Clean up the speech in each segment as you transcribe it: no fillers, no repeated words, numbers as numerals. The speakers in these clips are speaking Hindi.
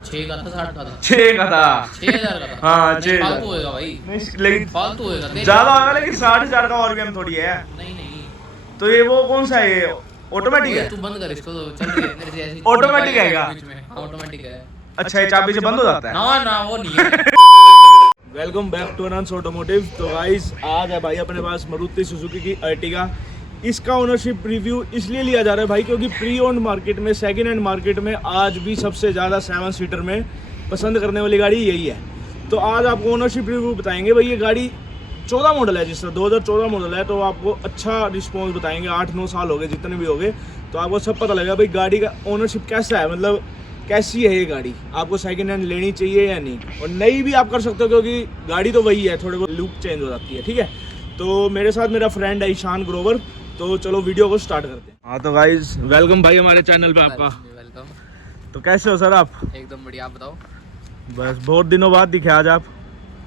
6 का था 60 का था 6 का था 6000 का था। हाँ, नहीं, 6,000 फालतू होएगा भाई, नहीं, लेकिन फालतू होएगा तेरे। ज्यादा होगा, लेकिन 60,000 का और भी हम थोड़ी है। नहीं नहीं तो ये वो कौन सा है, ये ऑटोमेटिक ओए, है? तू बंद कर इसको, तो चल रही है मेरे से ऐसी ऑटोमेटिक है क्या? बीच में। हाँ, ऑटोमेटिक है। अच्छा, ये चाबी से बंद हो जाता है? ना ना वो नहीं है। वेलकम बैक टू अनंस ऑटोमोटिव। तो गाइस, आज है भाई अपने पास मारुति सुजुकी की अर्टिगा। इसका ओनरशिप रिव्यू इसलिए लिया जा रहा है भाई, क्योंकि प्री ओन्ड मार्केट में, सेकेंड हैंड मार्केट में आज भी सबसे ज़्यादा 7 सीटर में पसंद करने वाली गाड़ी यही है। तो आज आपको ओनरशिप रिव्यू बताएंगे भाई। ये गाड़ी 14 मॉडल है, जिस तरह 2014 मॉडल है, तो आपको अच्छा रिस्पॉन्स बताएंगे। 8-9 साल हो गए जितने भी हो गए, तो आपको सब पता लगेगा भाई गाड़ी का ओनरशिप कैसा है, मतलब कैसी है ये गाड़ी, आपको सेकंड हैंड लेनी चाहिए या नहीं। और नई भी आप कर सकते हो, क्योंकि गाड़ी तो वही है, थोड़े बहुत लुक चेंज हो जाती है। ठीक है, तो मेरे साथ मेरा फ्रेंड है ईशान ग्रोवर। तो चलो वीडियो को स्टार्ट करते हैं। हाँ तो गाइस, वेलकम भाई हमारे चैनल पे आपका। वेलकम। तो कैसे हो सर आप? एकदम बढ़िया, आप बताओ। बस बहुत दिनों बाद दिखे आज आप।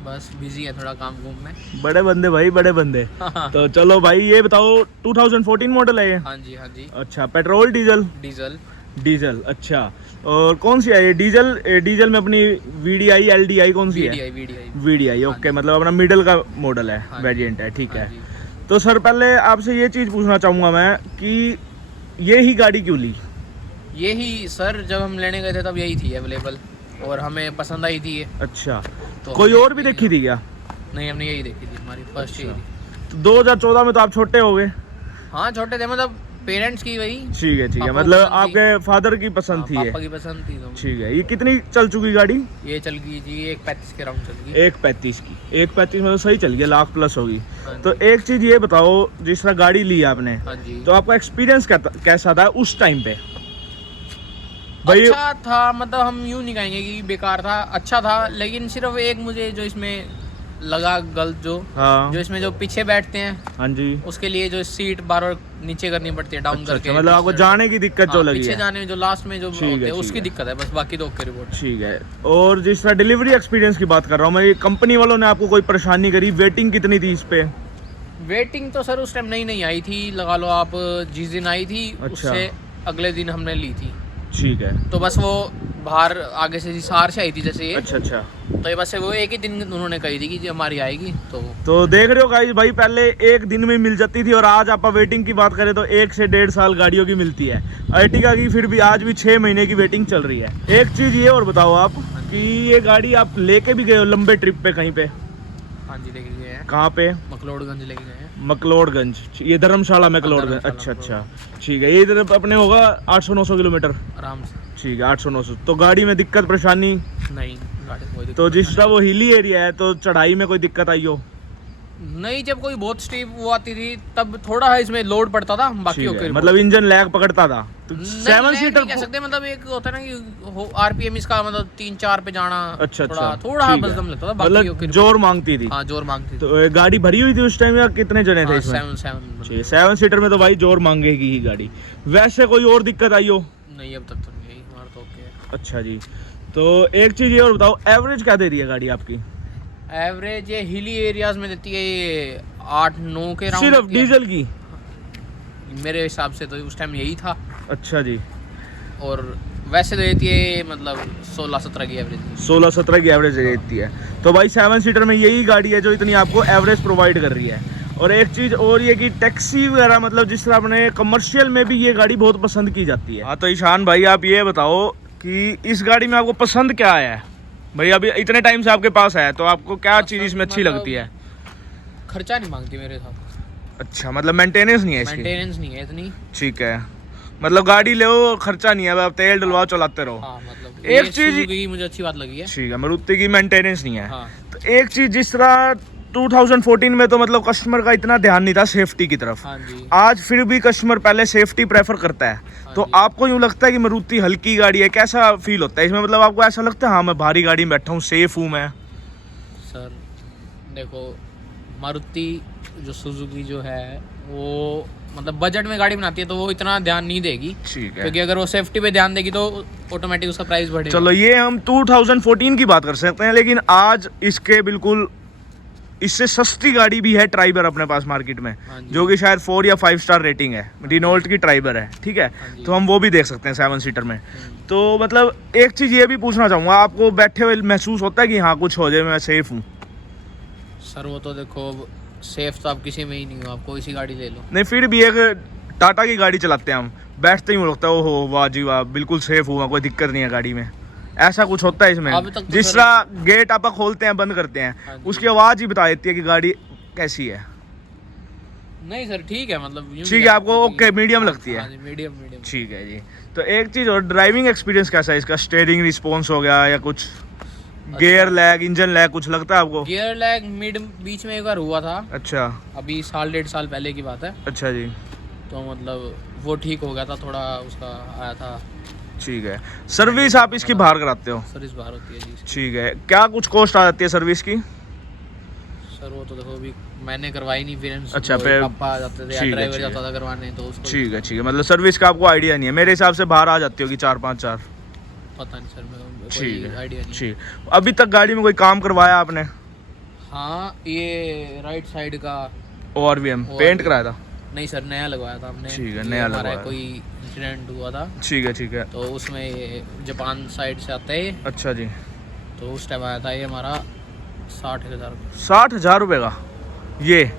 बस बिजी है थोड़ा काम कुम में। बड़े बंदे भाई, बड़े बंदे। तो चलो भाई, ये बताओ 2014 मॉडल है ये? हाँ जी हाँ जी। अच्छा, पेट्रोल डीजल? डीजल। डीजल, अच्छा। और कौन सी है ये? डीजल? डीजल में अपनी VDI LDI कौन सी है? VDI, ओके, मतलब अपना मिडल का मॉडल है, वेरिएंट है, ठीक है। तो सर पहले आपसे ये चीज़ पूछना चाहूँगा मैं कि ये ही गाड़ी क्यों ली? ये ही सर, जब हम लेने गए थे तब यही थी अवेलेबल, और हमें पसंद आई थी ये। अच्छा, तो कोई और भी देखी थी क्या? नहीं, हमने यही देखी थी, हमारी फर्स्ट यही थी। तो 2014 में तो आप छोटे हो गए। हाँ छोटे थे, मतलब पेरेंट्स की वही। ठीक है, ठीक है, पापा मतलब को पसंद आपके फादर की पसंद थी ये? पापा की पसंद थी तो। ठीक है। ये कितनी चल चुकी गाड़ी? ये चल गई जी 1.35 के राउंड चल गई। 1.35 की? 1.35 में तो सही चल गया, लाख प्लस होगी। हाँ तो एक चीज़ ये बताओ, जिस तरह गाड़ी ली आपने, हाँ जी। तो आपका एक्सपीरियंस कैसा था उस टाइम पे भाई? अच्छा था, मतलब हम यूँ नहीं कहेंगे कि बेकार था, अच्छा था। लेकिन सिर्फ एक मुझे जो इसमें लगा गलत, हाँ, जो इसमें जो पीछे बैठते हैं, हाँ जी, उसके लिए जो सीट बार बार नीचे करनी पड़ती है, डाउन अच्छा, करके। अच्छा, मतलब आपको जाने की दिक्कत जो लगी पीछे है? जाने में जो लास्ट में जो ठीक है, होते हैं ठीक उसकी है। दिक्कत है बस, बाकी तो ओके रिपोर्ट। ठीक है। और जिस तरह डिलीवरी एक्सपीरियंस की बात कर रहा हूँ मैं, कंपनी वालों ने आपको कोई परेशानी करी? वेटिंग कितनी थी इस पे? वेटिंग तो सर उस टाइम नहीं आई थी, लगा लो आप जिस दिन आई थी अच्छा। उससे अगले दिन हमने ली थी। ठीक है। तो बस वो बाहर आगे से हिसार से आई थी जैसे ये। अच्छा, अच्छा। तो ये बस वो एक ही दिन उन्होंने कही थी कि जी हमारी आएगी। तो देख रहे हो गाइस भाई, पहले एक दिन में मिल जाती थी, और आज आप वेटिंग की बात करें तो 1 से 1.5 साल गाड़ियों की मिलती है। अर्टिगा की फिर भी आज भी 6 महीने की वेटिंग चल रही है। एक चीज़ ये और बताओ आप कि ये गाड़ी आप लेके भी गए हो लंबे ट्रिप पे कहीं पे? हाँ जी, लेके गए हैं। कहाँ पे? मकलोडगंज लेके गए हैं। मकलोडगंज, ये धर्मशाला मकलोडगंज। धर्मशाला, अच्छा, अच्छा, ठीक है। ये इधर अपने होगा 800-900 किलोमीटर। आराम से। ठीक है, 800-900। तो गाड़ी में दिक्कत परेशानी? नहीं, गाड़ी में कोई दिक्कत तो जिस नहीं। तरह वो हिली एरिया है, तो चढ़ाई में कोई दिक्कत आई हो? नहीं, जब कोई बहुत स्टीप वो आती थी तब थोड़ा इसमें लोड पड़ता था, बाकी ठीक ओके है, रिपोर्ट। मतलब इंजन लैग पकड़ता था? तो नहीं, 7 लैग सीटर नहीं कह सकते, मतलब एक होता है ना कि RPM इसका मतलब 3-4 पे जाना। अच्छा, थोड़ा अच्छा, थोड़ा ठीक बस है। दम लेता था, बाकी मतलब ओके जोर मांगती थी? रिपोर्ट। हाँ, जोर मांगती थी। तो गाड़ी भरी हुई थी उस टाइम या कितने जने थे इसमें? 7 7 सीटर में तो भाई जोर मांगेगी ही गाड़ी। वैसे कोई और दिक्कत आई हो? नहीं, अब तक तो नहीं आई, हमारा तो ओके है। अच्छा जी। तो एक चीज़ ये और बताओ, एवरेज क्या दे रही है गाड़ी आपकी? एवरेज ये हिली एरियाज में देती है ये 8-9 के राउंड। सिर्फ डीजल की? मेरे हिसाब से तो उस टाइम यही था। अच्छा जी। और वैसे तो देती है मतलब 16-17 की एवरेज। 16-17 की एवरेज देती है। तो भाई 7 सीटर में यही गाड़ी है जो इतनी आपको एवरेज प्रोवाइड कर रही है। और एक चीज़ और ये कि टैक्सी वगैरह, मतलब जिस तरह अपने कमर्शियल में भी ये गाड़ी बहुत पसंद की जाती है। हाँ तो ईशान भाई, आप ये बताओ कि इस गाड़ी में आपको पसंद क्या आया है भाई? अभी इतने टाइम से आपके पास है, तो आपको क्या चीज़ इसमें अच्छी लगती है? खर्चा नहीं मांगती मेरे साथ। अच्छा, मतलब मेंटेनेंस नहीं है इसकी? मेंटेनेंस नहीं है इतनी। ठीक है, मतलब गाड़ी ले खर्चा नहीं है, आप तेल डलवाओ चलाते रहो। हाँ, मतलब एक ये चीज सुजुकी की मुझे अच्छी बात लगी है। ठीक है, मारुति की मेंटेनेंस नहीं है। हाँ। तो एक चीज, जिस तरह 2014 में तो मतलब कस्टमर का इतना ध्यान नहीं था सेफ्टी की तरफ, हाँ जी। आज फिर भी कस्टमर पहले सेफ्टी प्रेफर करता है। तो जी। आपको यूँ लगता है कि मारुति हल्की गाड़ी है, कैसा फील होता है इसमें? मतलब आपको ऐसा लगता है हाँ मैं भारी गाड़ी में बैठा हूँ, सेफ हूँ मैं? सर देखो, मारुति जो सुजुकी जो है वो मतलब बजट में गाड़ी बनाती है, तो वो इतना ध्यान नहीं देगी। ठीक है, क्योंकि अगर वो सेफ्टी पे ध्यान देगी तो ऑटोमेटिक उसका प्राइस बढ़ेगा। चलो ये हम 2014 की बात कर सकते हैं, लेकिन आज इसके बिल्कुल इससे सस्ती गाड़ी भी है ट्राइबर अपने पास मार्केट में, हाँ जी। जो कि शायद 4 या 5 स्टार रेटिंग है, रिनोल्ट की ट्राइबर है, ठीक है। हाँ जी। तो हम वो भी देख सकते हैं 7 सीटर में। तो मतलब एक चीज़ ये भी पूछना चाहूँगा, आपको बैठे हुए महसूस होता है कि हाँ कुछ हो जाए मैं सेफ हूँ? सर वो तो देखो, सेफ तो आप किसी में ही नहीं हो, आप कोई सी गाड़ी ले लो। नहीं, फिर भी एक टाटा की गाड़ी चलाते हैं हम, बैठते ही लगता है ओहो वाह जी वाह, बिल्कुल सेफ हुआ, कोई दिक्कत नहीं है गाड़ी में। ऐसा कुछ होता है इसमें? अभी तक तो जिस सर- तरह गेट आप खोलते हैं बंद करते हाँ हैं, जी। उसकी आवाज़ ही बता देती है कि गाड़ी कैसी है। नहीं सर ठीक है, मतलब यूं भी ठीक है, कह आपको सकते हैं ओके, मीडियम कि- लगती है। हाँ जी, मीडियम मीडियम। ठीक है जी। तो एक चीज़ और, ड्राइविंग एक्सपीरियंस कैसा है इसका? स्टीयरिंग रिस्पॉन्स हो गया या कुछ गियर लैग, इंजन लैग कुछ लगता है आपको? गियर लैग मिड बीच में एक बार हुआ था, अच्छा अभी 1.5 साल पहले की बात है। अच्छा जी, तो मतलब वो ठीक हो गया था, थोड़ा उसका आया था। ठीक है। सर्विस आप इसकी बाहर कराते हो? सर्विस बाहर होती है जी इसकी। ठीक है। क्या कुछ कॉस्ट आ जाती है सर्विस की? सर वो तो देखो अभी मैंने करवाई नहीं, पेरेंट्स अच्छा, फिर- पापा आ जाते थे या ठीक है, ड्राइवर ठीक है। जाता था करवाने, तो उसको ठीक है ठीक है, मतलब सर्विस का आपको आइडिया नहीं है। मेरे हिसाब से बाहर आ जाती होगी 4-5 हज़ार। पता नहीं सर, मेरे को ठीक कोई है आइडिया नहीं। ठीक। अभी तक गाड़ी में कोई काम करवाया आपने? हाँ, ये राइट साइड का ORVM पेंट कराया था? नहीं सर, नया लगवाया था हमने। ठीक है, ये नया हमारा लगवाया। कोई इंसिडेंट हुआ था, ठीक है ठीक है। तो उसमें ये जापान साइड से आता है, अच्छा जी। तो उस टाइम आया था ये हमारा 60,000 का। 60,000 रुपये का? ये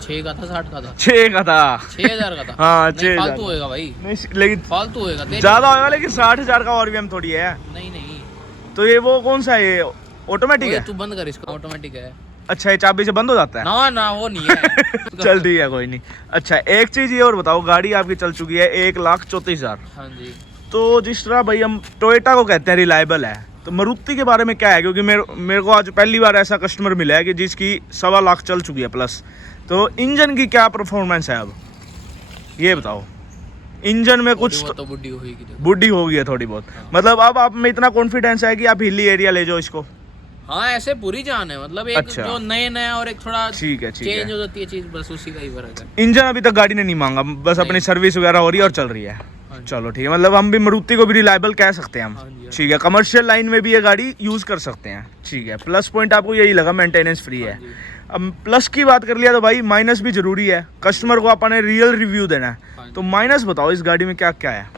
6 का था, 60 का था, 6 का था? 6,000 का था। हाँ, नहीं, 6,000 फालतू होएगा भाई, नहीं, लेकिन फालतू होएगा तेरी। ज़्यादा होगा, लेकिन 60,000 का ORVM थोड़ी है। नहीं नहीं, तो ये वो कौन सा है, ये ऑटोमेटिक ओए, है? तू बंद कर इसको, ऑटोमेटिक है। अच्छा, ये चाबी से बंद हो जाता है? ना ना वो नहीं है। चल ठीक है, कोई नहीं। अच्छा, एक चीज़ ये और बताओ, गाड़ी आपकी चल चुकी है 1,34,000। हाँ जी। तो जिस तरह भाई हम टोयोटा को कहते हैं रिलायबल है, तो मारुति के बारे में क्या है? क्योंकि मेरे को आज पहली बार ऐसा कस्टमर मिला है कि जिसकी 1.25 लाख चल चुकी है प्लस। तो इंजन की क्या परफॉर्मेंस है अब, ये बताओ। इंजन में कुछ वो तो बुड्ढी होगी देखो। बुढ़ी हो गई है थोड़ी बहुत, मतलब अब आप में इतना कॉन्फिडेंस है कि आप हिली एरिया ले जाओ इसको? हाँ ऐसे पूरी जान है, मतलब एक अच्छा। जो नए नया और एक थोड़ा ठीक है चेंज हो जाती है चीज, बस उसी का ही फर्क है। इंजन अभी तक गाड़ी ने नहीं मांगा, बस नहीं। अपनी सर्विस वगैरह हो रही है और चल रही है। हाँ जी। चलो ठीक है, मतलब हम भी मारुति को भी रिलायबल कह सकते हैं हम। हाँ जी, हाँ ठीक है, कमर्शियल लाइन में भी ये गाड़ी यूज़ कर सकते हैं। ठीक है, प्लस पॉइंट आपको यही लगा, मेंटेनेंस फ्री है। हाँ जी। अब प्लस की बात कर लिया तो भाई माइनस भी जरूरी है, कस्टमर को अपने रियल रिव्यू देना हाँ है। जी। तो माइनस बताओ इस गाड़ी में क्या क्या है?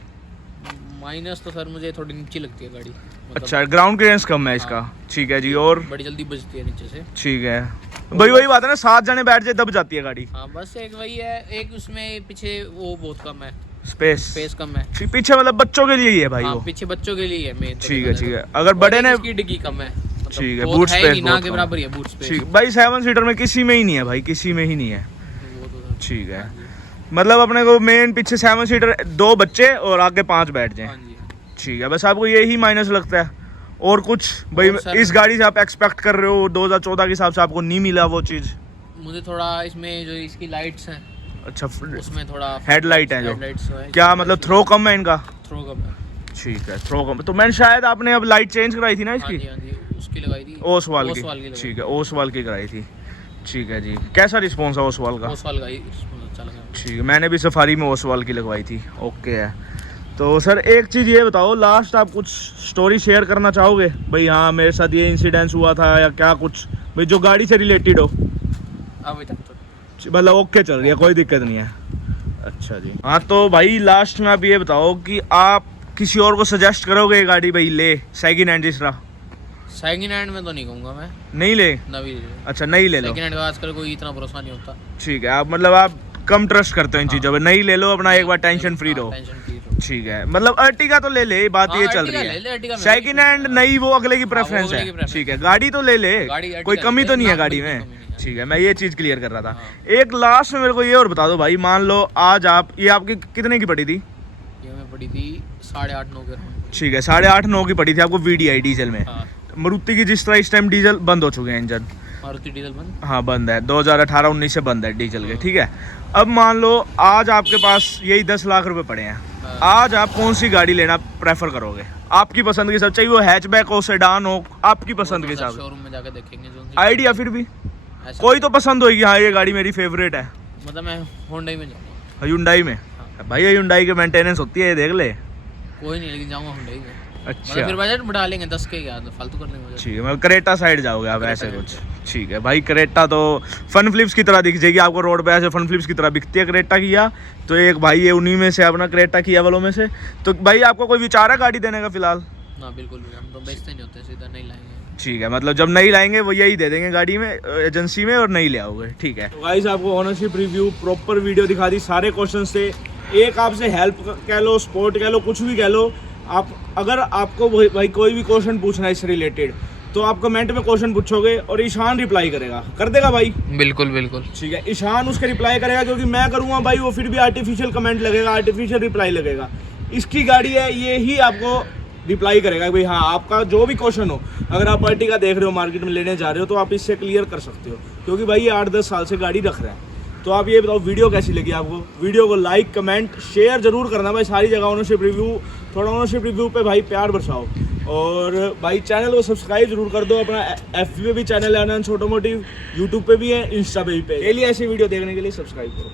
माइनस तो सर मुझे थोड़ी नीचे लगती है गाड़ी, मतलब अच्छा, ग्राउंड क्लियरेंस कम है इसका। ठीक है जी, और? बड़ी जल्दी बजती है नीचे से। ठीक है भाई, वही बात है ना, 7 जने बैठ जाए दब जाती है गाड़ी। हाँ बस एक वही है, एक उसमें पीछे वो बहुत कम है, स्पेस स्पेस कम है। पीछे, मतलब बच्चों के लिए ही है भाई हाँ वो। पीछे बच्चों के लिए है मेन तो। ठीक है देखा ठीक जाए है, अगर तो। बड़े और ने इसकी डिग्गी कम है, मतलब ठीक है, बहुत बूट है स्पेस नहीं, ना बहुत के कम। बराबर ही है बूट स्पेस। ठीक भाई, 7 सीटर में किसी में ही नहीं है भाई, किसी में ही नहीं है। वो तो सर। ठीक है, मतलब अपने को मेन पीछे 7 सीटर 2 बच्चे और आगे 5 बैठ जाए। हाँ जी। ठीक है, बस आपको यही माइनस लगता है और कुछ भाई? और सर- इस गाड़ी से आप एक्सपेक्ट कर रहे हो 2014 के हिसाब से आपको नहीं मिला वो चीज़? मुझे थोड़ा इसमें जो इसकी लाइट्स हैं अच्छा, उसमें थोड़ा हेडलाइट है जो, हेडलाइट्स है, क्या मतलब थ्रो कम है इनका? थ्रो कम है। ठीक है, थ्रो कम। तो मैंने शायद आपने अब लाइट चेंज कराई थी ना हाँ इसकी? जी हाँ जी, उसकी लगाई थी। ओसवाल की। ओसवाल की लगाई। ठीक है, ओसवाल की कराई थी। ठीक है जी, कैसा रिस्पॉन्स है ओसवाल का? ओसवाल का ही अच्छा लगा। ठीक है, मैंने भी सफारी में ओसवाल की लगवाई थी। ओके है। तो सर एक चीज़ ये बताओ, लास्ट आप कुछ स्टोरी शेयर करना चाहोगे भाई? हाँ मेरे साथ ये इंसिडेंस हुआ था या क्या कुछ भाई, जो गाड़ी से रिलेटेड हो? अभी तक तो मतलब ओके चल रही है, कोई दिक्कत नहीं है। अच्छा जी, हाँ तो भाई लास्ट में आप ये बताओ कि आप किसी और को सजेस्ट करोगे ये गाड़ी भाई ले, सेकंड हैंड जिस तरह? सेकंड हैंड में तो नहीं कहूँगा मैं, नहीं ले? नवी। अच्छा, नहीं ले लो। सेकंड हैंड का आजकल कोई इतना भरोसा नहीं होता। ठीक है, आप मतलब आप कम ट्रस्ट करते हो इन चीज़ों पे, नहीं ले लो अपना, एक बार टेंशन फ्री रहो। टेंशन फ्री रहो। ठीक है, मतलब अर्टिगा तो ले ले, बात हाँ, ये चल अर्टिगा रही ले ले, है। अर्टिगा में सेकंड हैंड नहीं, वो अगले की प्रेफरेंस अगले की है। preference ठीक है, गाड़ी तो ले ले, गाड़ी अर्टिगा कोई कमी ले तो ले, नहीं है ना, गाड़ी बिल्कुल में। कमी नहीं है। ठीक है, मैं ये चीज़ क्लियर कर रहा था। हाँ। एक लास्ट में मेरे को ये और बता दो भाई, मान लो आज आप, ये आपकी कितने की पड़ी थी? ये मैं पड़ी थी 8.5-9 के अराउंड। ठीक है, 8.5-9 की पड़ी थी आपको VDI डीजल में। हाँ, मारुति की जिस तरह इस टाइम डीजल बंद हो चुके हैं इंजन। मारुति डीजल बंद। हाँ बंद है, 2018-19 से बंद है डीजल के। ठीक है, अब मान लो आज आपके पास यही 10 लाख रुपए पड़े हैं, आज आप कौन सी गाड़ी लेना प्रेफर करोगे? आपकी पसंद के हिसाब, चाहिए वो हैचबैक हो, सेडान हो, आपकी पसंद के हिसाब से। शोरूम में जाके देखेंगे जो आइडिया फिर भी ऐसा- कोई तो पसंद होगी, हाँ ये गाड़ी मेरी फेवरेट है। मतलब मैं होंडा में जाऊँगा। Hyundai में? भाई Hyundai की मेंटेनेंस होती है, ये देख ले। कोई नहीं, लेकिन जाऊँगा होंडा में। मतलब फिर बजट बढ़ा लेंगे 10 के क्या फालतू कर लेंगे बजट। ठीक है, मतलब करेटा साइड जाओगे आप ऐसे करेटा कुछ। ठीक है भाई, करेटा तो फन फ्लिप्स की तरह दिख जाएगी आपको रोड पे, ऐसे फन फ्लिप्स की तरह बिकती है करेटा किया। तो एक भाई ये उन्हीं में से अपना करेटा किया वालों में से। तो भाई आपको कोई विचार है गाड़ी देने का फिलहाल? ना बिल्कुल भी, हम तो बेचते नहीं होते, सीधा नहीं लाएंगे। ठीक है, मतलब जब नहीं लाएंगे वो यही दे देंगे गाड़ी में, एजेंसी में, और नहीं ले आओगे। ठीक है, तो गाइस आपको ओनरशिप रिव्यू प्रॉपर वीडियो दिखा दी, सारे क्वेश्चन थे। एक आपसे हेल्प कह लो, सपोर्ट कह लो, कुछ भी कह लो आप। अगर आपको भाई कोई भी क्वेश्चन पूछना है इससे रिलेटेड, तो आप कमेंट में क्वेश्चन पूछोगे और ईशान रिप्लाई करेगा, कर देगा भाई। बिल्कुल बिल्कुल ठीक है, ईशान उसके रिप्लाई करेगा, क्योंकि मैं करूँगा भाई वो फिर भी आर्टिफिशियल कमेंट लगेगा, आर्टिफिशियल रिप्लाई लगेगा। इसकी गाड़ी है, ये ही आपको रिप्लाई करेगा भाई हाँ, आपका जो भी क्वेश्चन हो। अगर आप अर्टिगा देख रहे हो, मार्केट में लेने जा रहे हो, तो आप इससे क्लियर कर सकते हो, क्योंकि भाई ये 8-10 साल से गाड़ी रख रहा है। तो आप ये बताओ वीडियो कैसी लगी आपको? वीडियो को लाइक कमेंट शेयर जरूर करना भाई, सारी जगह ओनरशिप रिव्यू, थोड़ा ओनरशिप रिव्यू पे भाई प्यार बरसाओ। और भाई चैनल को सब्सक्राइब जरूर कर दो, अपना FB पे भी चैनल है अनंस ऑटोमोटिव, यूट्यूब पे भी है, इंस्टा पे भी पे। डेली ऐसी वीडियो देखने के लिए सब्सक्राइब करो।